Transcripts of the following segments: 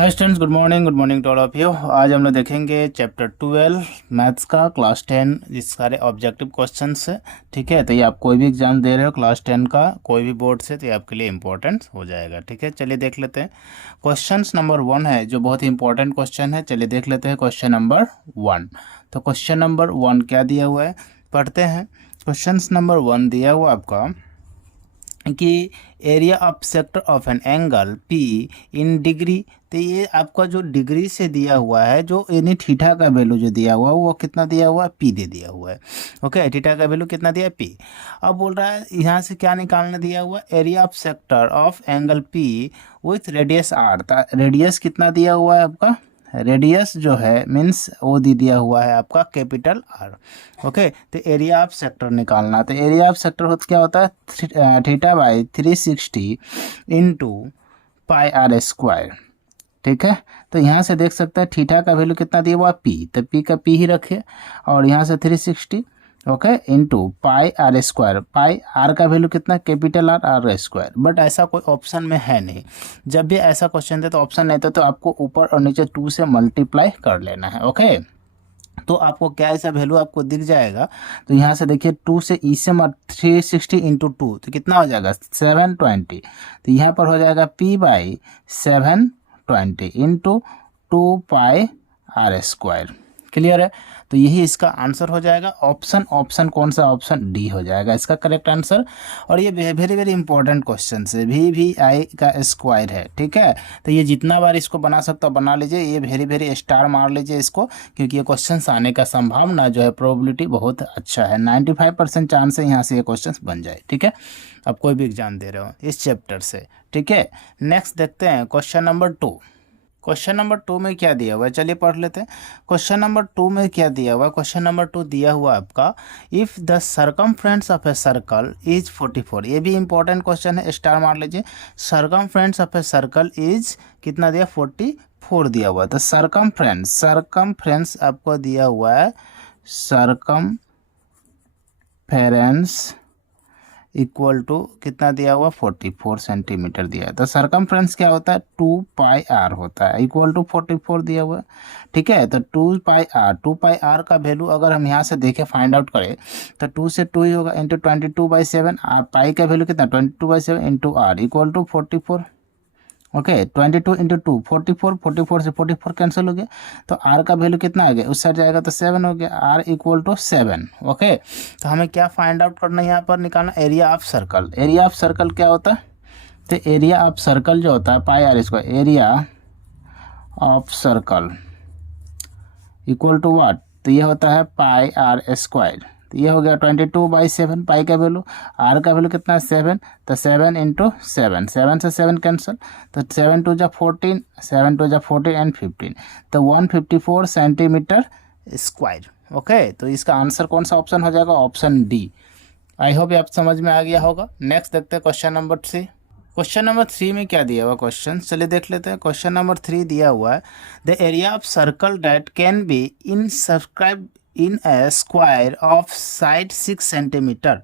Hi students, good morning to all of you. आज हम लोग देखेंगे चैप्टर 12 मैथ्स का क्लास 10, जिस सारे ऑब्जेक्टिव क्वेश्चंस है। ठीक है, तो ये आप कोई भी एग्जाम दे रहे हो क्लास 10 का कोई भी बोर्ड से, तो ये आपके लिए इंपॉर्टेंट हो जाएगा। ठीक है, चलिए देख लेते हैं। क्वेश्चंस नंबर 1 है जो बहुत ही इंपॉर्टेंट क्वेश्चन है। चलिए देख लेते हैं क्वेश्चन नंबर 1। तो क्वेश्चन नंबर 1 क्या दिया हुआ है, पढ़ते हैं। क्वेश्चन नंबर 1 दिया हुआ आपका कि area of sector of an angle P in degree. तो ये आपका जो डिग्री से दिया हुआ है, जो यानी थीटा का वैल्यू जो दिया हुआ है वो कितना दिया हुआ है, पी दे दिया हुआ है। ओके, थीटा का वैल्यू कितना दिया है, पी। अब बोल रहा है यहाँ से क्या निकालना दिया हुआ, area of sector of angle P with radius R. Radius कितना दिया हुआ है आपका, रेडियस जो है मीन्स वो दे दिया हुआ है आपका कैपिटल आर। ओके, तो एरिया ऑफ सेक्टर निकालना। तो एरिया ऑफ सेक्टर क्या होता है, theta by 360 into pi R square. ठीक है, तो यहाँ से देख सकते हैं थीटा का वैल्यू कितना दिया हुआ है, पी। तो पी का पी ही रखे और यहाँ से 360 okay into pi R square. Pi R का वैल्यू कितना, capital R R square. But ऐसा कोई ऑप्शन में है नहीं। जब भी ऐसा क्वेश्चन दे तो ऑप्शन नहीं था तो आपको ऊपर और नीचे 2 से मल्टीप्लाई कर लेना है। ओके, तो आपको क्या ऐसा वैल्यू आपको दिख जाएगा। तो यहाँ से देखिए 2 से ई से 360 इंटू 2 तो कितना हो जाएगा, 720। तो यहाँ पर हो जाएगा P by 720 into 2 pi R square. Clear है, तो यही इसका आंसर हो जाएगा। ऑप्शन कौन सा, ऑप्शन डी हो जाएगा इसका करेक्ट आंसर। और ये वेरी वेरी इंपॉर्टेंट क्वेश्चन है, भी आई का स्क्वायर है। ठीक है, तो ये जितना बार इसको बना सकता हो बना लीजिए। ये वेरी वेरी स्टार मार लीजिए इसको, क्योंकि ये क्वेश्चन आने का संभावना जो है, प्रोबेबिलिटी बहुत अच्छा है। 95% चांस है यहाँ से ये क्वेश्चन बन जाए। ठीक है, अब कोई भी एग्जाम दे रहे हो इस चैप्टर से। ठीक है, नेक्स्ट देखते हैं क्वेश्चन नंबर 2। क्वेश्चन नंबर 2 में क्या दिया हुआ है, चलिए पढ़ लेते हैं। क्वेश्चन नंबर 2 में क्या दिया हुआ है, क्वेश्चन नंबर 2 दिया हुआ आपका, if the circumference of a circle is 44। ये भी इंपॉर्टेंट क्वेश्चन है, स्टार मार लीजिए। Circumference of a circle is कितना दिया, 44 दिया हुआ है। तो सरकमफ्रेंस आपको दिया हुआ है, सरकमफेरेंस इक्वल टू कितना दिया हुआ, 44 सेंटीमीटर दिया है। तो सरकमफ्रेंस क्या होता है, 2 पाई आर होता है, इक्वल टू 44 दिया हुआ है। ठीक है, तो 2 पाई आर का वैल्यू अगर हम यहाँ से देखें फाइंड आउट करें तो 2 से 2 ही होगा इंटू 22/7। पाई का वैल्यू कितना, 22/7 into R equal to 44। Okay, 22 into 2 44, 44 से 44 कैंसिल हो गया। तो आर का वैल्यू कितना आ गया, उस साइड जाएगा तो 7 हो गया, आर इक्वल टू 7। ओके, तो हमें क्या फाइंड आउट करना है, यहाँ पर निकालना area of circle. Area of circle क्या होता है, तो एरिया ऑफ सर्कल जो होता है pi R square, area of circle equal to what, तो ये होता है पाई आर स्क्वायर। तो ये हो गया 22/7 पाई का वैल्यू, आर का वैल्यू कितना है 7। तो 7 इंटू 7, 7 से 7 कैंसिल, तो 7 2 जा 14, 7 2 जा 14 एंड 15, तो 154 सेंटीमीटर स्क्वायर। ओके, तो इसका आंसर कौन सा ऑप्शन हो जाएगा, ऑप्शन डी। आई होप आप समझ में आ गया होगा। नेक्स्ट देखते हैं क्वेश्चन नंबर 3। क्वेश्चन नंबर 3 में क्या दिया हुआ क्वेश्चन, चलिए देख लेते हैं। क्वेश्चन नंबर 3 दिया हुआ है, the area of circle that can be in subscribe in A square of side 6 centimetre.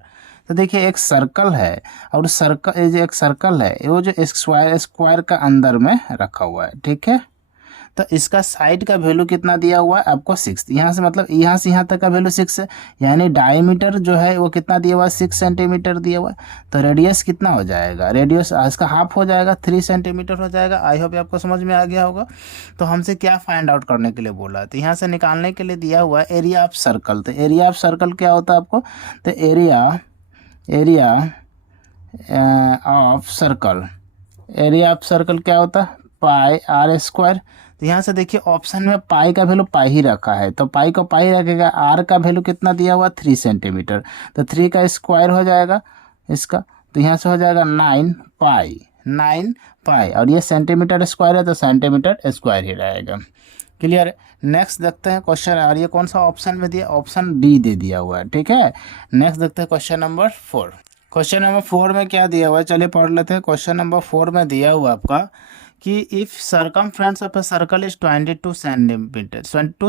तो देखिए एक सर्कल है और सर्कल, जो एक सर्कल है वो जो स्क्वायर का अंदर में रखा हुआ है। ठीक है, तो इसका साइड का वैल्यू कितना दिया हुआ है आपको, 6। यहाँ से मतलब यहाँ से यहाँ तक का वैल्यू 6 है, यानी डायमीटर जो है वो कितना दिया हुआ है, 6 सेंटीमीटर दिया हुआ है। तो रेडियस कितना हो जाएगा, रेडियस इसका हाफ हो जाएगा, 3 सेंटीमीटर हो जाएगा। आई होप आपको समझ में आ गया होगा। तो हमसे क्या फाइंड आउट करने के लिए बोला, तो यहाँ से निकालने के लिए दिया हुआ है एरिया ऑफ सर्कल। तो एरिया ऑफ सर्कल क्या होता है आपको, तो एरिया ऑफ सर्कल क्या होता है, पाई आर स्क्वायर। तो यहाँ से देखिए ऑप्शन में पाई का वैल्यू पाई ही रखा है, तो पाई को पाई रखेगा। आर का वैल्यू कितना दिया हुआ, 3 सेंटीमीटर, तो 3 का स्क्वायर हो जाएगा इसका। तो यहाँ से हो जाएगा 9 पाई, और ये सेंटीमीटर स्क्वायर है तो सेंटीमीटर स्क्वायर ही रहेगा। क्लियर है, नेक्स्ट देखते हैं क्वेश्चन। और ये कौन सा ऑप्शन में दिया, ऑप्शन डी दे दिया हुआ है। ठीक है, नेक्स्ट देखते हैं क्वेश्चन नंबर 4। क्वेश्चन नंबर 4 में क्या दिया हुआ है, चलिए पढ़ लेते हैं। क्वेश्चन नंबर 4 में दिया हुआ आपका कि if circumference of a circle is 22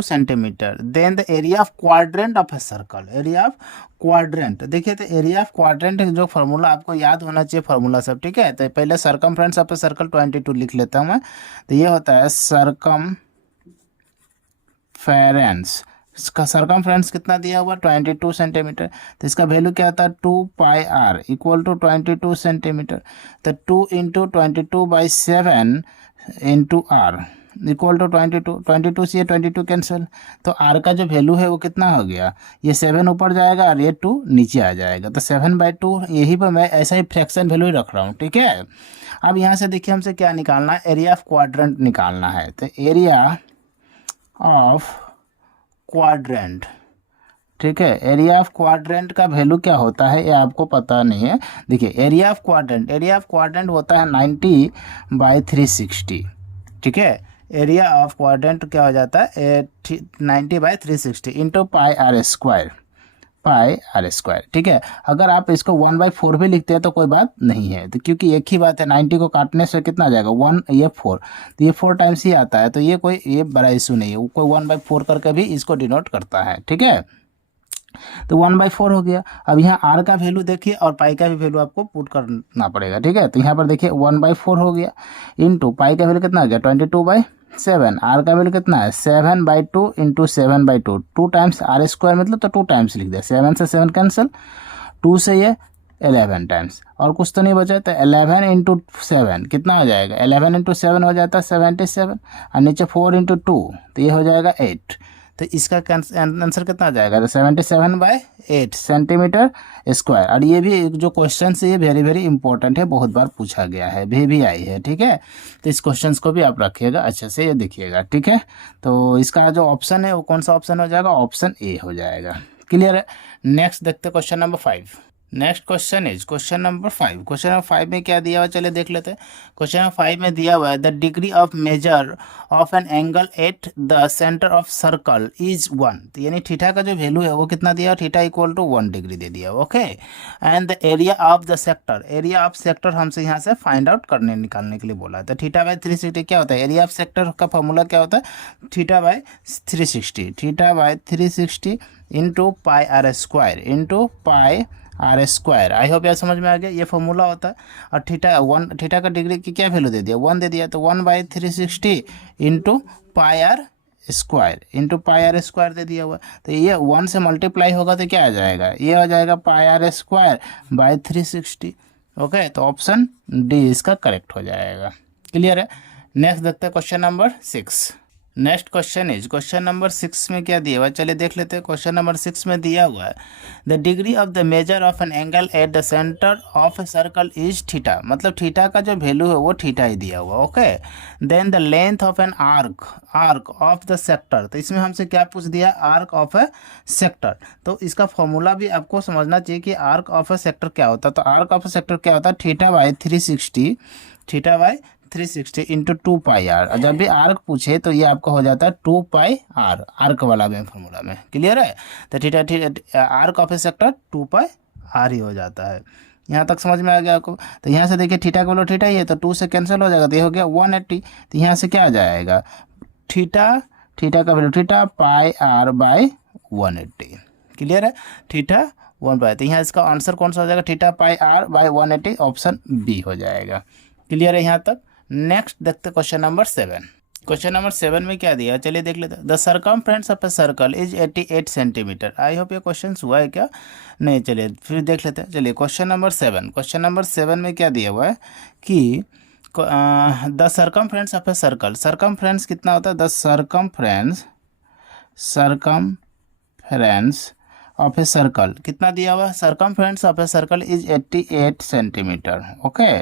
centimetre then the area of quadrant of a circle, area of quadrant, देखिए तो एरिया ऑफ क्वाड्रेंट जो फार्मूला आपको याद होना चाहिए फार्मूला सब, ठीक है। तो पहले सर्कमफ्रेंस ऑफ ए सर्कल 22 लिख लेता हूँ मैं। तो ये होता है सर्कमफेरेंस, इसका सर्कमफ्रेंस कितना दिया हुआ 22 सेंटीमीटर, तो इसका वैल्यू क्या होता है 2πr इक्वल टू 22 सेंटीमीटर। तो 2 into 22/7 into R equal to 22 से ये 22 कैंसिल, तो आर का जो वैल्यू है वो कितना हो गया, ये 7 ऊपर जाएगा और ये 2 नीचे आ जाएगा, तो 7/2। यही पर मैं ऐसा ही फ्रैक्शन वैल्यू रख रहा हूँ, ठीक है। अब यहाँ से देखिए हमसे क्या निकालना है, एरिया ऑफ क्वाड्रेंट निकालना है। तो एरिया ऑफ क्वाड्रेंट, ठीक है, एरिया ऑफ क्वाड्रेंट का वैल्यू क्या होता है ये आपको पता नहीं है। देखिए एरिया ऑफ क्वाड्रेंट होता है 90/360, ठीक है। एरिया ऑफ क्वाड्रेंट क्या हो जाता है 90/360 इंटू पाई आर स्क्वायर, ठीक है। अगर आप इसको 1/4 भी लिखते हैं तो कोई बात नहीं है, तो क्योंकि एक ही बात है, 90 को काटने से कितना आ जाएगा 1, ये 4, तो ये 4 टाइम्स ही आता है, तो ये बड़ा इशू नहीं है, कोई 1/4 करके भी इसको डिनोट करता है, ठीक है। तो 1/4 हो गया। अब यहाँ आर का वैल्यू देखिए और पाई का भी वैल्यू आपको पुट करना पड़ेगा, ठीक है। तो यहाँ पर देखिए 1/4 हो गया इंटू पाई का वैल्यू कितना हो गया 22/7, आर का वैल्यू कितना है 7/2 इंटू 7/2, 2 टाइम्स आर स्क्वायर मतलब तो 2 टाइम्स लिख दिया, 7 से 7 कैंसिल, 2 से ये 11 टाइम्स, और कुछ तो नहीं बचा, तो 11 इंटू 7 कितना हो जाएगा, 11 इंटू 7 हो जाता है 77, और नीचे 4 इंटू 2 तो ये हो जाएगा 8, तो इसका आंसर कितना आ जाएगा 77/8 सेंटीमीटर स्क्वायर। और ये भी जो क्वेश्चन है ये वेरी वेरी इंपॉर्टेंट है, बहुत बार पूछा गया है, भी आई है, ठीक है। तो इस क्वेश्चन को भी आप रखिएगा अच्छे से, ये देखिएगा, ठीक है। तो इसका जो ऑप्शन है वो कौन सा ऑप्शन हो जाएगा, ऑप्शन ए हो जाएगा। क्लियर है। नेक्स्ट देखते question number 5। Next question is question number 5। Question number 5 में क्या दिया हुआ है, चलिए देख लेते हैं। क्वेश्चन नंबर 5 में दिया हुआ है the degree of major of an angle at the centre of circle is 1, तो यानी थीटा का जो वैल्यू है वो कितना दिया, थीटा इक्वल टू 1 डिग्री दे दिया, okay. And the area of the sector, area of sector हमसे यहाँ से फाइंड आउट करने निकालने के लिए बोला है। तो θ/360 क्या होता है, एरिया ऑफ सेक्टर का फॉर्मूला क्या होता है θ/360 into πr² into πr²। I hope यार समझ में आ गया, ये फॉर्मूला होता है। और थीटा का डिग्री की क्या वैल्यू दे दिया 1 दे दिया, तो 1/360 इंटू πr² दे दिया हुआ, तो ये 1 से मल्टीप्लाई होगा तो क्या आ जाएगा, ये हो जाएगा πr²/360, ओके। तो ऑप्शन डी इसका करेक्ट हो जाएगा। क्लियर है। नेक्स्ट देखते हैं question number 6। Next question is question number 6 में क्या दिया हुआ है, चलिए देख लेते हैं। क्वेश्चन नंबर 6 में दिया हुआ है the degree of the measure of an angle at the centre of a circle is theta, मतलब थीटा का जो वैल्यू है वो थीटा ही दिया हुआ, okay. Then the length of an arc of the sector, तो इसमें हमसे क्या पूछ दिया, आर्क ऑफ ए सेक्टर। तो इसका फॉर्मूला भी आपको समझना चाहिए कि आर्क ऑफ ए सेक्टर क्या होता है। तो आर्क ऑफ ए सेक्टर क्या होता है θ/360 इंटू 2πr, और जब भी आर्क पूछे तो ये आपका हो जाता है 2πr, आर्क वाला में फॉर्मूला में। क्लियर है। तो arc of A sector 2πr ही हो जाता है। यहाँ तक समझ में आ गया आपको। तो यहाँ से देखिए थीटा का थीटा ही है, तो 2 से कैंसिल हो जाएगा, तो ये हो गया 180। तो यहाँ से क्या आ जाएगा थीटा का वैल्यू πr/180। क्लियर है। थीटा 1/, तो यहाँ इसका आंसर कौन सा हो जाएगा θπr/180, ऑप्शन बी हो जाएगा। क्लियर है यहाँ तक। नेक्स्ट देखते क्वेश्चन नंबर 7। क्वेश्चन नंबर 7 में क्या दिया, चलिए देख लेते हैं। The circumference of a circle is 88 centimetre. I hope ये क्वेश्चन हुआ है क्या, नहीं, चलिए फिर देख लेते हैं। चलिए क्वेश्चन नंबर 7। क्वेश्चन नंबर 7 में क्या दिया हुआ है कि the circumference of a circle, circumference कितना होता है, the circumference of a circle कितना दिया हुआ है, circumference of a circle is 88 centimetre, okay.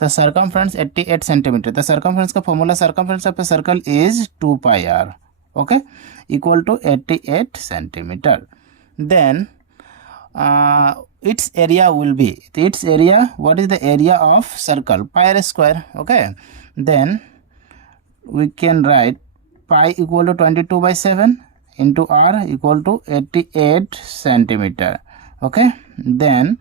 The circumference 88 centimetre, the circumference का formula circumference of a circle is 2πr, okay, equal to 88 centimetre. Then its area will be, its area, what is the area of circle, πr², okay. Then we can write pi equal to 22/7 into r equal to 88 centimeter, okay. Then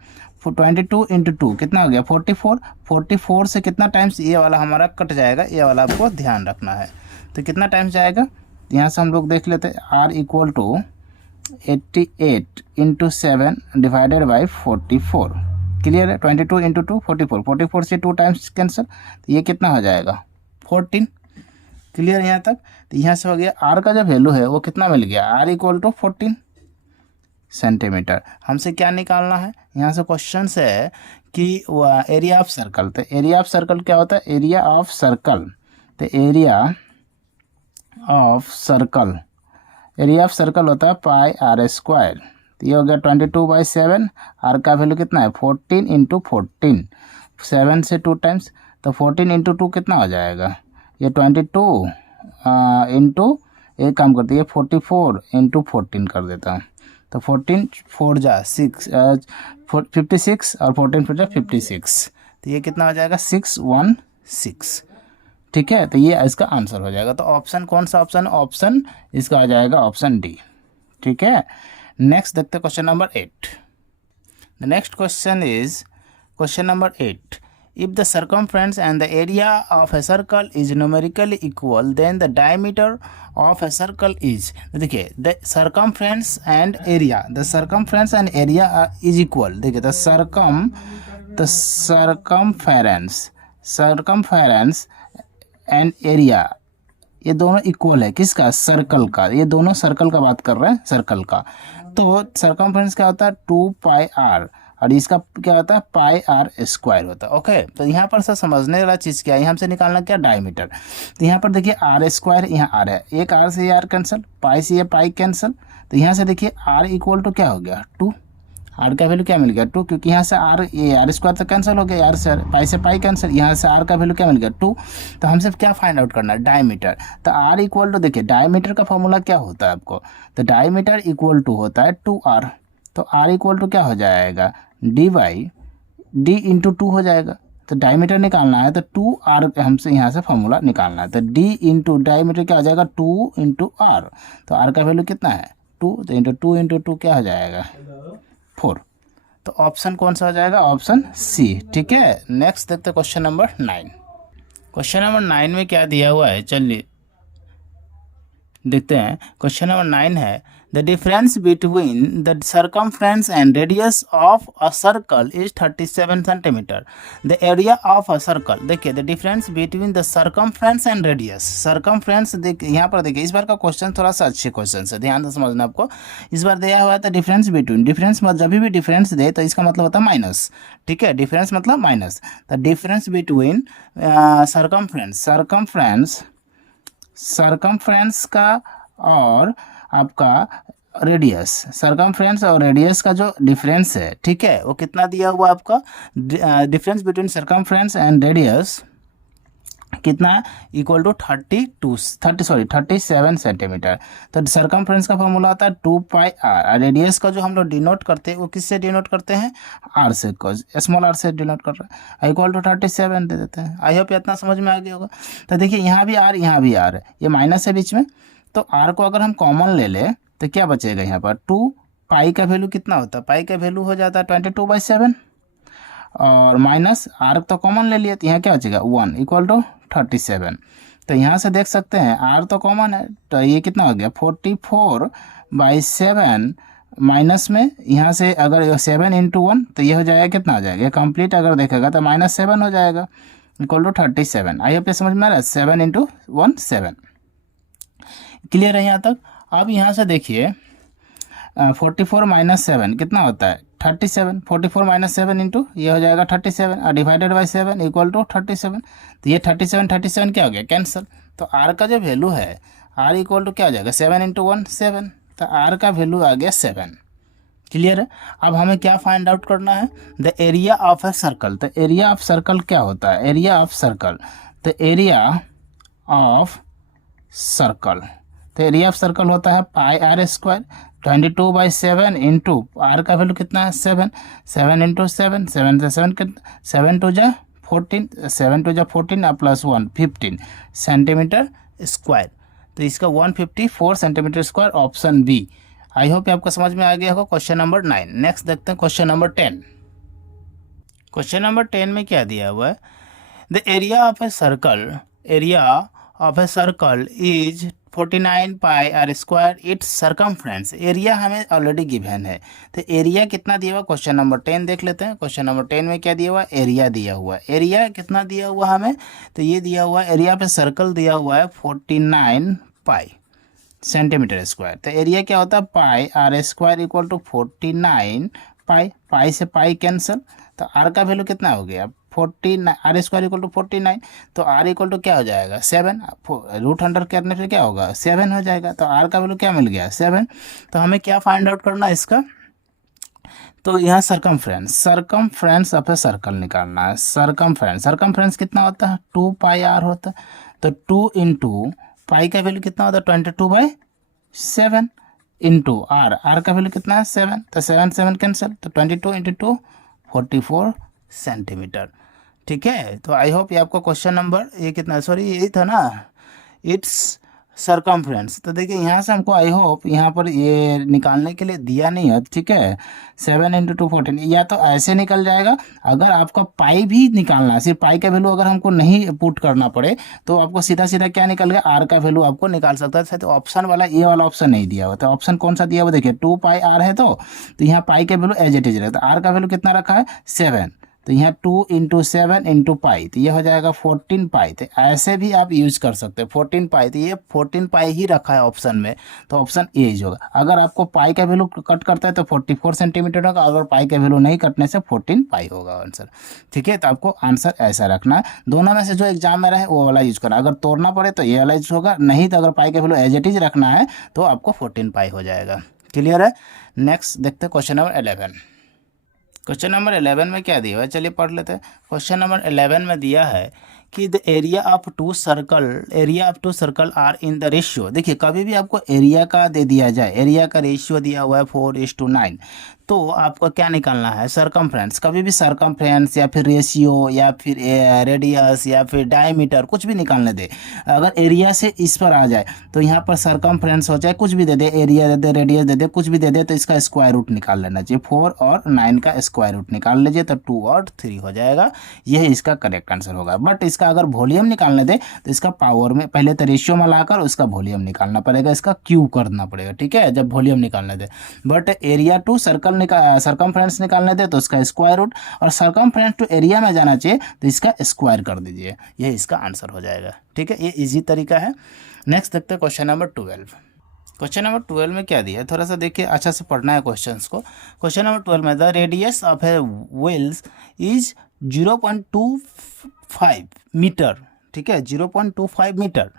22 into 2 कितना हो गया 44। 44 से कितना times ये वाला हमारा cut जाएगा, ये वाला आपको ध्यान रखना है। तो कितना टाइम्स जाएगा, यहाँ से हम लोग देख लेते हैं, R equal to 88 into 7 divided by 44। Clear है, 22 इंटू 2 44, 44 से 2 टाइम्स कैंसिल, तो ये कितना हो जाएगा 14। क्लियर यहाँ तक। तो यहाँ से हो गया R का जो वैल्यू है वो कितना मिल गया, R इक्वल टू 14 सेंटीमीटर। हमसे क्या निकालना है, यहाँ से क्वेश्चन से है कि एरिया ऑफ सर्कल। तो एरिया ऑफ सर्कल क्या होता है, एरिया ऑफ सर्कल, तो area of circle, area of circle होता है पाई R स्क्वायर। तो ये हो गया 22/7, R का वैल्यू कितना है 14 इंटू 14, 7 से 2 टाइम्स, तो 14 इंटू 2 कितना हो जाएगा, ये 22 इंटू, एक काम करते हैं 44 इंटू 14 कर देता हूँ। तो 14 4 जा 6 56 और 14 4 जा 56, तो ये कितना हो जाएगा 616। ठीक है, तो ये इसका आंसर हो जाएगा। तो ऑप्शन कौन सा ऑप्शन, ऑप्शन इसका आ जाएगा ऑप्शन डी। ठीक है, नेक्स्ट देखते हैं question number 8। The next question is question number 8। If the circumference and the area of a circle is numerically equal, then the diameter of a circle is, देखिए the circumference and area, the circumference and area is equal। देखिए the circumference and area ये दोनों equal है, किसका, circle का। ये दोनों circle का बात कर रहे हैं, सर्कल का। तो सर्कमफ्रेंस क्या होता है 2πr और इसका क्या होता है पाई R स्क्वायर होता है। ओके, तो यहाँ पर सर समझने वाला चीज़ क्या है, यहाँ से निकालना क्या, डायमीटर। तो यहाँ पर देखिए R स्क्वायर, यहाँ R है, एक R से ये R कैंसिल, पाई से ये पाई कैंसिल। तो यहाँ से देखिए R इक्वल टू क्या हो गया 2, R का वैल्यू क्या मिल गया 2, क्योंकि यहाँ से R, ये R स्क्वायर तो कैंसिल हो गया, R से पाई कैंसिल, यहाँ से R का वैल्यू क्या मिल गया 2। तो हमसे क्या फाइंड आउट करना है, डायमीटर। तो R इक्वल टू, देखिए डायमीटर का फॉर्मूला क्या होता है आपको, तो डायमीटर इक्वल टू होता है 2R। तो R इक्वल टू क्या हो जाएगा, D इंटू 2 हो जाएगा। तो डायमीटर निकालना है तो 2R हमसे यहाँ से फॉर्मूला निकालना है। तो D इंटू डायमीटर क्या हो जाएगा 2 इंटू R। तो R का वैल्यू कितना है 2, तो इंटू 2 इंटू 2 क्या हो जाएगा 4। तो ऑप्शन कौन सा हो जाएगा, ऑप्शन सी। ठीक है, नेक्स्ट देखते हैं क्वेश्चन नंबर 9। क्वेश्चन नंबर 9 में क्या दिया हुआ है, चलिए देखते हैं। क्वेश्चन नंबर 9 है the difference between the circumference and radius of a circle is 37 centimetre. The area of a circle, देखिए the difference between the circumference and radius. Circumference देखिए यहाँ पर, देखिए इस बार का क्वेश्चन थोड़ा सा अच्छे क्वेश्चन है, ध्यान से समझना आपको। इस बार दिया हुआ था डिफरेंस बिटवीन, डिफरेंस मतलब जब भी डिफरेंस दे तो इसका मतलब होता है माइनस। ठीक है, डिफरेंस मतलब minus. The difference between circumference का और आपका रेडियस, सर्कमफ्रेंस और रेडियस का जो डिफरेंस है, ठीक है, वो कितना दिया हुआ आपका, difference between circumference and radius कितना, इक्वल टू 37 सेंटीमीटर। तो सर्कमफ्रेंस का फॉर्मूला होता है 2πr और रेडियस का जो हम लोग डिनोट करते हैं वो किससे डिनोट करते हैं, R से, स्मॉल r से डिनोट कर रहे हैं, इक्वल टू 37 दे देते हैं। आई होप इतना समझ में आ गया होगा। तो देखिए यहाँ भी R, यहाँ भी R है, ये माइनस है बीच में, तो R को अगर हम कॉमन ले लें तो क्या बचेगा यहाँ पर 2, पाई का वैल्यू कितना होता है, पाई का वैल्यू हो जाता है 22/7 और माइनस R तो कॉमन ले लिया, तो यहाँ क्या बचेगा 1 इक्वल टू 37। तो यहाँ से देख सकते हैं R तो कॉमन है, तो ये कितना हो गया 44/7 माइनस में, यहाँ से अगर 7 इंटू 1 तो ये हो जाएगा कितना हो जाएगा, कंप्लीट अगर देखेगा तो -7 हो जाएगा इक्वल टू 37। आई होप समझ में आ रहा है, 7 इंटू 1 7। क्लियर है यहाँ तक। अब यहाँ से देखिए 44 - 7 कितना होता है 37, 44 - 7 इंटू ये हो जाएगा 37 और डिवाइडेड बाई 7 इक्वल टू 37। तो ये 37 क्या हो गया कैंसिल। तो R का जो वैल्यू है R इक्वल टू क्या हो जाएगा 7 इंटू 1 7। तो R का वैल्यू आ गया 7। क्लियर है। अब हमें क्या फाइंड आउट करना है, the area of a circle. तो एरिया ऑफ सर्कल क्या होता है, एरिया ऑफ सर्कल, तो एरिया ऑफ सर्कल, तो एरिया ऑफ सर्कल होता है पाई R स्क्वायर 22/7 इंटू R का वैल्यू कितना है 7, 7 इंटू 7, 7 से 7 7 टू जा 14, 7 टू जा 14 और प्लस 1 15 सेंटीमीटर स्क्वायर। तो इसका 154 centimetre square, option B. I hope आपको समझ में आ गया होगा क्वेश्चन नंबर 9। नेक्स्ट देखते हैं क्वेश्चन नंबर 10। क्वेश्चन नंबर 10 में क्या दिया हुआ है, the area of a circle is 49 pi R square its circumference. Area हमें ऑलरेडी गिवन है, तो एरिया कितना दिया हुआ, क्वेश्चन नंबर 10 देख लेते हैं। क्वेश्चन नंबर 10 में क्या दिया हुआ है, एरिया दिया हुआ है। एरिया कितना दिया हुआ हमें, तो ये दिया हुआ है, एरिया पे सर्कल दिया हुआ है 49 पाई सेंटीमीटर स्क्वायर। तो एरिया क्या होता है, pi R square equal to 49 पाई, पाई से पाई कैंसिल, तो आर का वैल्यू कितना हो गया 49, आर स्क्वायर इक्वल टू 49, तो आर इक्वल टू क्या हो जाएगा 7, रूट अंडर करने से क्या होगा 7 हो जाएगा, तो आर का वैल्यू क्या मिल गया 7। तो हमें क्या फाइंड आउट करना है इसका, तो यहाँ सरकमफ्रेंस ऑफ ए सर्कल निकालना है। सरकमफ्रेंस कितना होता है 2 पाई आर होता है, तो 2 इंटू पाई का वैल्यू कितना होता है 22/7 इंटू आर का वैल्यू कितना है 7, तो 7 कैंसिल, तो 22 इंटू 2 44 सेंटीमीटर। ठीक है, तो आई होप ये आपको क्वेश्चन नंबर ये कितना, सॉरी यही था ना, इट्स सरकमफ्रेंस। तो देखिए यहाँ से हमको आई होप यहाँ पर ये निकालने के लिए दिया नहीं है, ठीक है। 7 इंटू 2 14, या तो ऐसे निकल जाएगा, अगर आपका पाई भी निकालना है, सिर्फ पाई का वैल्यू अगर हमको नहीं पुट करना पड़े, तो आपको सीधा सीधा क्या निकल गया, आर का वैल्यू आपको निकाल सकता है। तो ऑप्शन वाला ये वाला ऑप्शन नहीं दिया हुआ, तो ऑप्शन कौन सा दिया हुआ देखिए 2 पाई आर है, तो यहाँ पाई का वैल्यू एज इट इज रहता है, आर का वैल्यू कितना रखा है 7, तो यहाँ 2 इंटू 7 इंटू पाई, तो ये हो जाएगा 14 पाई। तो ऐसे भी आप यूज कर सकते हैं 14 पाई, तो ये 14 पाई ही रखा है ऑप्शन में, तो ऑप्शन ए ही होगा। अगर आपको पाई का वैल्यू कट करता है तो 44 सेंटीमीटर होगा, अगर पाई का वैल्यू नहीं कटने से 14 पाई होगा आंसर। ठीक है, तो आपको आंसर ऐसा रखना है, दोनों में से जो एग्जाम में रहे वो वाला यूज करना, अगर तोड़ना पड़े तो ये वाला यूज होगा, नहीं तो अगर पाई का वैल्यू एज इट इज रखना है तो आपको 14 पाई हो जाएगा। क्लियर है। नेक्स्ट देखते हैं क्वेश्चन नंबर 11। क्वेश्चन नंबर 11 में क्या दिया हुआ है, चलिए पढ़ लेते हैं। क्वेश्चन नंबर 11 में दिया है कि the area of two circle are in the ratio. देखिए कभी भी आपको एरिया का दे दिया जाए, एरिया का रेशियो दिया हुआ है 4:9, तो आपको क्या निकालना है सरकमफ्रेंस। कभी भी सरकमफ्रेंस या फिर रेशियो या फिर रेडियस या फिर डायमीटर कुछ भी निकालने दे, अगर एरिया से इस पर आ जाए तो यहाँ पर सरकमफ्रेंस हो जाए, कुछ भी दे दे, एरिया दे दे, रेडियस दे दे, कुछ भी दे दे, तो इसका स्क्वायर रूट निकाल लेना चाहिए। 4 और 9 का स्क्वायर रूट निकाल लीजिए, तो 2 और 3 हो जाएगा, यही इसका करेक्ट आंसर होगा। बट इसका अगर वॉल्यूम निकालने दे तो इसका पावर में पहले तो रेशियो में लाकर उसका वॉल्यूम निकालना पड़ेगा, इसका क्यू करना पड़ेगा, ठीक है, जब वॉल्यूम निकालने दे। बट एरिया टू सरकमफ्रेंस निकालने दे तो इसका स्क्वायर रूट, और सरकमफ्रेंस टू एरिया में जाना चाहिए तो इसका स्क्वायर कर दीजिए, ये इसका आंसर हो जाएगा। ठीक है, ये इजी तरीका है। नेक्स्ट देखते हैं क्वेश्चन नंबर 12। क्वेश्चन नंबर 12 में क्या दिया है, थोड़ा सा देखिए, अच्छा से पढ़ना है क्वेश्चंस को। क्वेश्चन नंबर 12 में the radius of a wheels is 0.25 metre, ठीक है, 0.25 metre.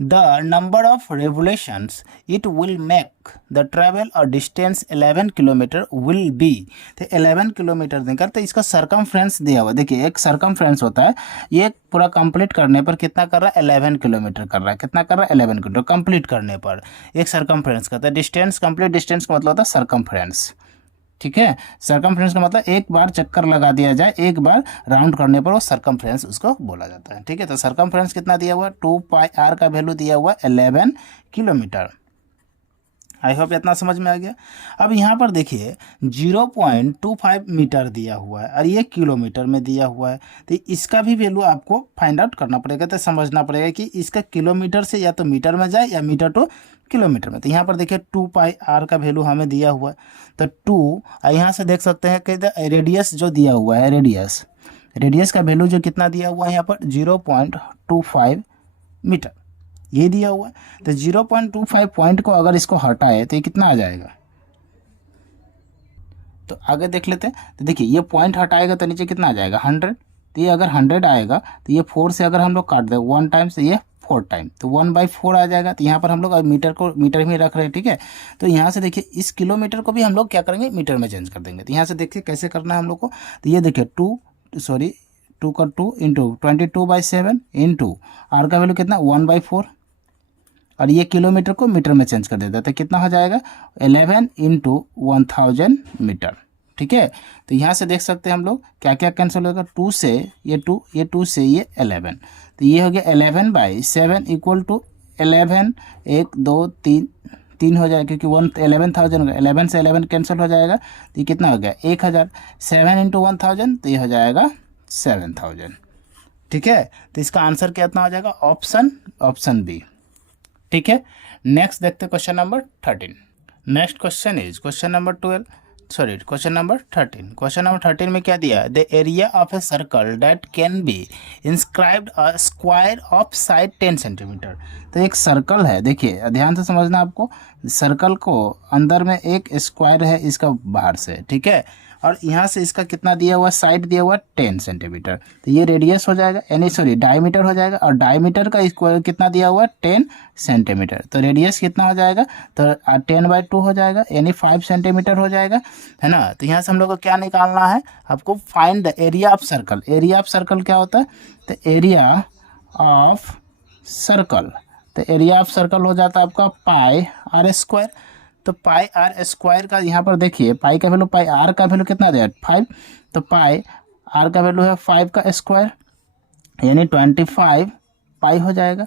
The number of revolutions it will make the travel और डिस्टेंस 11 किलोमीटर विल बी। तो 11 किलोमीटर देकर, तो इसका सरकमफ्रेंस दिया हुआ, देखिए एक सरकमफ्रेंस होता है, ये पूरा कंप्लीट करने पर कितना कर रहा है 11 किलोमीटर कर रहा है, कितना कर रहा है 11 किलोमीटर कंप्लीट करने पर एक सरकमफ्रेंस करता है। डिस्टेंस, कंप्लीट डिस्टेंस का मतलब होता है सरकमफ्रेंस, ठीक है। सरकमफ्रेंस का मतलब एक बार चक्कर लगा दिया जाए, एक बार राउंड करने पर वो सरकमफ्रेंस उसको बोला जाता है, ठीक है। तो सरकमफ्रेंस कितना दिया हुआ है 2 पाई आर का वैल्यू दिया हुआ है 11 किलोमीटर। आई होप इतना समझ में आ गया। अब यहाँ पर देखिए 0.25 मीटर दिया हुआ है और ये किलोमीटर में दिया हुआ है, तो इसका भी वैल्यू आपको फाइंड आउट करना पड़ेगा, तो समझना पड़ेगा कि इसका किलोमीटर से या तो मीटर में जाए या मीटर टू किलोमीटर में। तो यहाँ पर देखिए 2 पाई आर का वैल्यू हमें दिया हुआ है, तो 2, यहाँ से देख सकते हैं कि रेडियस जो दिया हुआ है, रेडियस का वैल्यू जो कितना दिया हुआ है यहाँ पर 0.25 मीटर ये दिया हुआ है। तो 0.25 पॉइंट को अगर इसको हटाए तो ये कितना आ जाएगा, तो आगे देख लेते हैं। तो देखिए ये पॉइंट हटाएगा तो नीचे कितना आ जाएगा 100, तो ये अगर 100 आएगा तो ये 4 से अगर हम लोग काट दें 1 टाइम से ये 4 टाइम, तो 1/4 आ जाएगा। तो यहाँ पर हम लोग मीटर को मीटर में रख रहे हैं, ठीक है। तो यहाँ से देखिए इस किलोमीटर को भी हम लोग क्या करेंगे मीटर में चेंज कर देंगे। तो यहाँ से देखिए कैसे करना है हम लोग को, तो ये देखिए 2 का 2 इंटू 22/7 इंटू आर का वैल्यू कितना 1/4, और ये किलोमीटर को मीटर में चेंज कर देता है, तो कितना हो जाएगा 11 इंटू 1000 मीटर, ठीक है। तो यहाँ से देख सकते हैं हम लोग क्या क्या कैंसिल होगा, 2 से ये 2, ये 2 से ये 11, तो ये हो गया 11/7 इक्वल टू 11, 1 2 3 3 हो जाएगा, क्योंकि 11,000 होगा, 11 से 11 कैंसिल हो जाएगा, तो ये कितना हो गया 1000। 7 इंटू 1000 तो ये हो जाएगा 7000। ठीक है, तो इसका आंसर कितना हो जाएगा, ऑप्शन बी। ठीक है, नेक्स्ट देखते हैं question number 13। Next question is question number 13। Question number 13 में क्या दिया है, the area of a circle that can be inscribed a square of side 10 centimetre. तो एक सर्कल है, देखिए ध्यान से समझना आपको, सर्कल को अंदर में एक स्क्वायर है इसका बाहर से, ठीक है, और यहाँ से इसका कितना दिया हुआ, साइड दिया हुआ 10 सेंटीमीटर, तो ये रेडियस हो जाएगा, यानी सॉरी डायमीटर हो जाएगा, और डायमीटर का स्क्वायर कितना दिया हुआ 10 सेंटीमीटर, तो रेडियस कितना हो जाएगा, तो 10/2 हो जाएगा, यानी 5 सेंटीमीटर हो जाएगा, है ना। तो यहाँ से हम लोग को क्या निकालना है, आपको find the area of circle. Area of circle क्या होता है, तो एरिया ऑफ सर्कल, तो एरिया ऑफ सर्कल हो जाता है आपका पाई आर स्क्वायर। तो पाई आर स्क्वायर का यहाँ पर देखिए, पाई का वैल्यू, पाई आर का वैल्यू कितना दिया 5, तो पाई आर का वैल्यू है 5 का स्क्वायर, यानी 25 पाई हो जाएगा।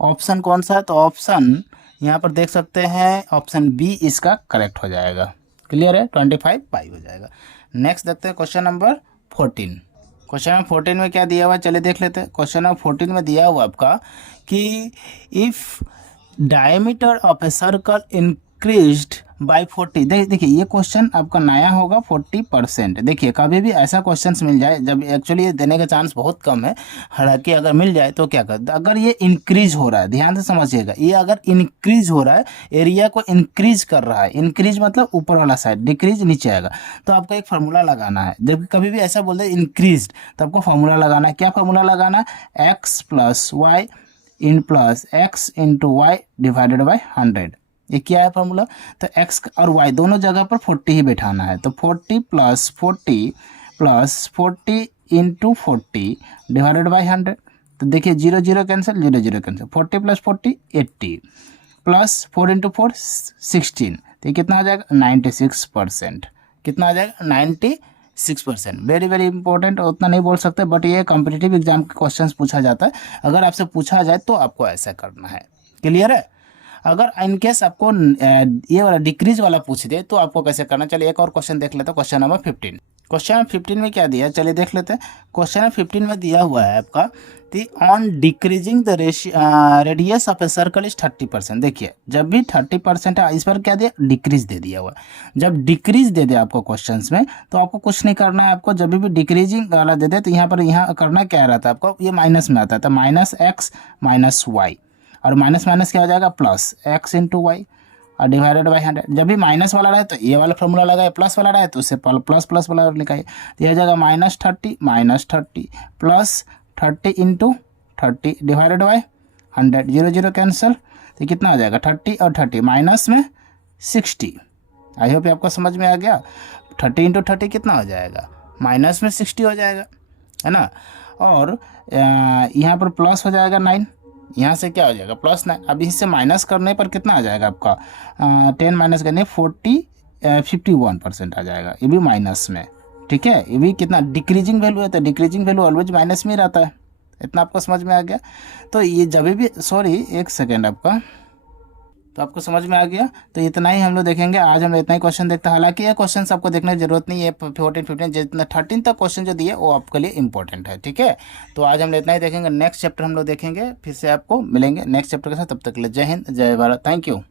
ऑप्शन कौन सा है, तो ऑप्शन यहाँ पर देख सकते हैं, ऑप्शन बी इसका करेक्ट हो जाएगा। क्लियर है, 25 पाई हो जाएगा। नेक्स्ट देखते हैं क्वेश्चन नंबर 14। क्वेश्चन नंबर 14 में क्या दिया हुआ, चलिए देख लेते हैं। क्वेश्चन नंबर 14 में दिया हुआ आपका कि if diameter of a circle increased by 40, देखिए ये क्वेश्चन आपका नया होगा 40%। देखिए कभी भी ऐसा क्वेश्चंस मिल जाए, जब एक्चुअली ये देने का चांस बहुत कम है, हालांकि अगर मिल जाए तो क्या कर, अगर ये इंक्रीज हो रहा है, ध्यान से समझिएगा, ये अगर इंक्रीज हो रहा है, एरिया को इंक्रीज कर रहा है, इंक्रीज मतलब ऊपर वाला साइड, डिक्रीज नीचे आएगा, तो आपको एक फार्मूला लगाना है। जब कभी भी ऐसा बोलते हैं इंक्रीज, तो आपको फार्मूला लगाना है। क्या फार्मूला लगाना है, X plus Y in plus X into Y divided by 100। ये क्या है फार्मूला, तो x और y दोनों जगह पर 40 ही बैठाना है, तो 40 प्लस 40 इंटू 40 डिवाइडेड बाई 100। तो देखिए 0 0 cancel, 0 0 cancel, 40 plus 40 80 plus 4 into 4 16, तो ये कितना हो जाएगा 96%। कितना आ जाएगा 96%। वेरी वेरी इंपॉर्टेंट, उतना नहीं बोल सकते, बट ये कॉम्पिटिटिव एग्जाम के क्वेश्चन पूछा जाता है। अगर आपसे पूछा जाए तो आपको ऐसा करना है। क्लियर है, अगर इनकेस आपको ये वाला डिक्रीज वाला पूछ दे तो आपको कैसे करना, चलिए एक और क्वेश्चन देख लेते हैं। Question number 15। क्वेश्चन नंबर 15 में क्या दिया, चलिए देख लेते हैं। क्वेश्चन नंबर 15 में दिया हुआ है आपका the on decreasing the radius of a circle is 30%। देखिए जब भी 30% है, इस पर क्या दिया, डिक्रीज दे दिया हुआ। जब डिक्रीज दे दे आपको क्वेश्चंस में, तो आपको कुछ नहीं करना है। आपको जब भी डिक्रीजिंग वाला दे दे, तो यहाँ पर यहाँ करना क्या रहता है आपको, ये माइनस में आता है, तो -x माइनस वाई, और माइनस माइनस क्या हो जाएगा, प्लस एक्स इंटू वाई और डिवाइडेड बाई 100। जब भी माइनस वाला रहे तो ये वाला फॉर्मूला लगाए, प्लस वाला रहे तो उससे प्लस प्लस वाला लिखाइए, तो यह हो जाएगा -30 plus 30 into 30 divided by 100। 0 0 cancel, तो कितना हो जाएगा 30 और 30 माइनस में 60। आई होप आपको समझ में आ गया। 30 इंटू 30 कितना हो जाएगा, माइनस में 60 हो जाएगा, है ना। और यहाँ पर प्लस हो जाएगा 9, यहाँ से क्या हो जाएगा +9। अब इससे माइनस करने पर कितना आ जाएगा आपका 10 माइनस करने 51% आ जाएगा, ये भी माइनस में। ठीक है, ये भी कितना डिक्रीजिंग वैल्यू है, तो डिक्रीजिंग वैल्यू ऑलवेज माइनस में ही रहता है। इतना आपको समझ में आ गया। तो ये जब भी, सॉरी एक सेकेंड आपका, तो आपको समझ में आ गया। तो इतना ही हम लोग देखेंगे आज, हम इतना ही क्वेश्चन देखते हैं। हालांकि ये क्वेश्चन आपको देखने की जरूरत नहीं है, 14 15 जितना 13 तक क्वेश्चन जो दिए वो आपके लिए इंपॉर्टेंट है। ठीक है, तो आज हम इतना ही देखेंगे। नेक्स्ट चैप्टर हम लोग देखेंगे, फिर से आपको मिलेंगे नेक्स्ट चैप्टर के साथ। तब तक के लिए जय हिंद, जय भारत, थैंक यू।